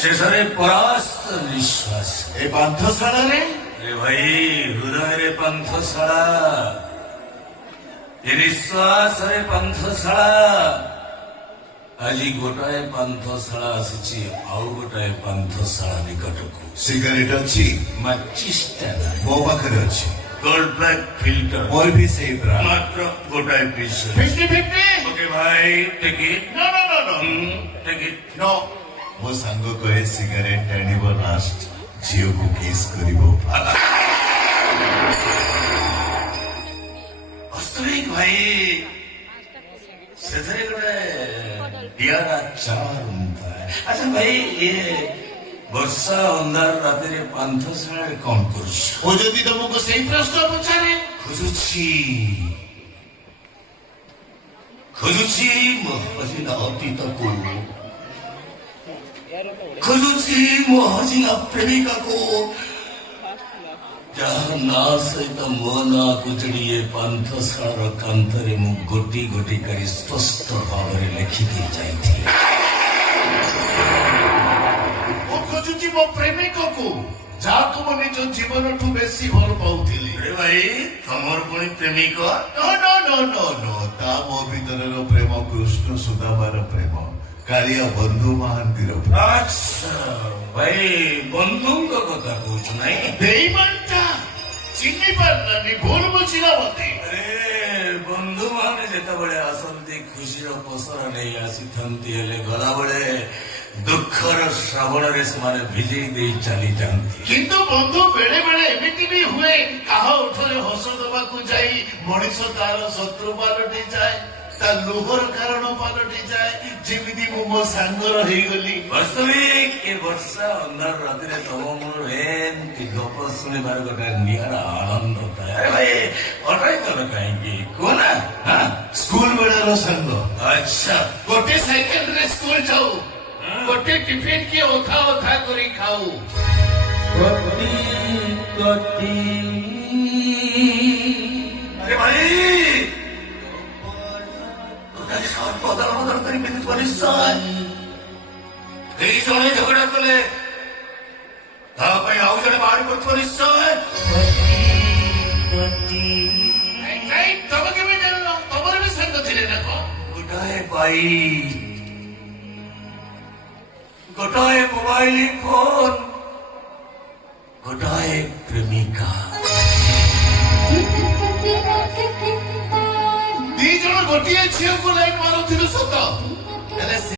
ଶେଷରେ ପରାସ୍ତ ନିଶ୍ୱାସ। ଏ ପାନ୍ଥଶାଳାରେ ଏ ଭାଇ ହୃଦୟରେ ପାନ୍ଥଶାଳା, ଏ ନିଶ୍ୱାସରେ ପାନ୍ଥଶାଳା। ଆଜି ଗୋଟାଏ ପାନ୍ଥଶାଳା ଆସିଛି ଆଉ ଗୋଟାଏ ପାନ୍ଥଶାଳା ନିକଟକୁ। ସିଗାରେଟ ଅଛି? ମାଚିସ୍ଟା ନାହିଁ। ମୋ ପାଖରେ ଅଛି। ଗୋଲ୍ଡ ବ୍ଲାକ୍ ଫିଲ୍ଟର ମୋର ବି ସେଇ ବ୍ରା। ମାତ୍ର ଗୋଟାଏ ପିସ୍। 50-50? ଓକେ ଭାଇ ticket. No, no, no, no. Ticket. No. ମୋ ସାଙ୍ଗ କହେ ସିଗାରେଟ ଟାଣିବ ଲାଷ୍ଟ, ଝିଅକୁ କିସ୍ କରିବ। ବାସ୍ତବିକ ଭାଇ ସେଥିରେ ଗୋଟେ ପିଆରା ଚାର୍ମ ଥାଏ। ଆଚ୍ଛା ଭାଇ ଏ ବର୍ଷା ଅନ୍ଧାର ରାତିରେ ପାନ୍ଥଶାଳାରେ କଣ କରୁଛ? ମୁଁ ଯଦି ତମକୁ ସେଇ ପ୍ରଶ୍ନ ପଚାରେ, ଖୋଜୁଛି ମୋ ହଜିଲା ଅତୀତକୁ, ଖୋଜୁଛି ମୋ ହଜିଲା ପ୍ରେମିକାକୁ, ଯାହା ନା ସହିତ ମୋ ନାଁକୁ ଯୋଡ଼ି ଏ ପାନ୍ଥଶାଳାର କାନ୍ଥରେ ମୁଁ ଗୋଟି ଗୋଟି କରି ସ୍ପଷ୍ଟ ଭାବରେ ଲେଖିଦେଇ ଯାଇଥିଲି। ମୁଁ ଖୋଜୁଛି ମୋ ପ୍ରେମିକକୁ, ଯାହାକୁ ମୁଁ ନିଜ ଜୀବନଠୁ ବେଶୀ ଭଲ ପାଉଥିଲି। ଆରେ ଭାଇ ତମର ପୁଣି ପ୍ରେମିକ? No, no, no, no, no. ତା ମୋ ଭିତରର ପ୍ରେମ କୃଷ୍ଣ ସୁଦାମାର ପ୍ରେମ, କାଳିଆ ବନ୍ଧୁ ମହାନ୍ତିର ପ୍ରେମ। ଆଚ୍ଛା ଭାଇ ବନ୍ଧୁଙ୍କ କଥା କହୁଛୁ ନାଇଁ? ବେଇମାନଟା ଚିହ୍ନି ପାରିଲାନି, ଭୁଲ ବୁଝିଲା ମତେ। ଆରେ ବନ୍ଧୁମାନେ ଯେତେବେଳେ ଆସନ୍ତି ଖୁସିର ପସରା ନେଇ ଆସିଥାନ୍ତି, ହେଲେ ଗଲାବେଳେ ଦୁଃଖର ଶ୍ରାବଣରେ ସେମାନେ ଭିଜେଇ ଦେଇ ଚାଲିଯାଆନ୍ତି। କିନ୍ତୁ ବନ୍ଧୁ ବେଳେ ବେଳେ ଏମିତି ବି ହୁଏ, କାହା ଓଠରେ ହସ ଦେବାକୁ ଯାଇ ମଣିଷ ତାର ଶତ୍ରୁ ପାଲଟି ଯାଏ, ତା ଲୁହର କାରଣ ପାଲଟି ଯାଏ, ଯେମିତି ମୁଁ ମୋ ସାଙ୍ଗର ହେଇଗଲି। ବାସ୍ତବିକ ଏ ବର୍ଷା ଅନ୍ଧାର ରାତିରେ ତମ ମୋର ଏମିତି ଗପ ଶୁଣିବାର ଗୋଟେ ନିଆରା ଆନନ୍ଦ ଥାଏ। ଆରେ ଭାଇ ଅଟକାଇ କର କାହିଁକି କୁହ ନା? ସ୍କୁଲ ବେଳର ସାଙ୍ଗ, ଆଚ୍ଛା ଗୋଟେ ସାଇକେଲରେ ସ୍କୁଲ ଯାଉ, ଗୋଟେ ଟିଫିନ କି ଅଧା ଅଧା କରି ଖାଉ। ଆରେ ଭାଇ ବଦଳ ବଦଳ କରି ପିନ୍ଧୁଥିବ ନିଶ୍ଚୟ। କେହି ଜଣେ ଝଗଡ଼ା କଲେ ତା ପାଇଁ ଆଉ ଜଣେ ବାହାରି ପଡୁଥିବ ନିଶ୍ଚୟ। ତମେ କେବେ ଜାଣିଲ? ତମର ବି ସାଙ୍ଗ ଥିଲେ ନା କଣ? ଗୋଟାଏ ବାଇକ୍, ଗୋଟାଏ ମୋବାଇଲ ଫୋନ, ଗୋଟାଏ ପ୍ରେମିକା। ଦି ଜଣ ଗୋଟିଏ ଝିଅକୁ ଲାଇନ୍ ମାରୁଥିଲୁ ସତ, ହେଲେ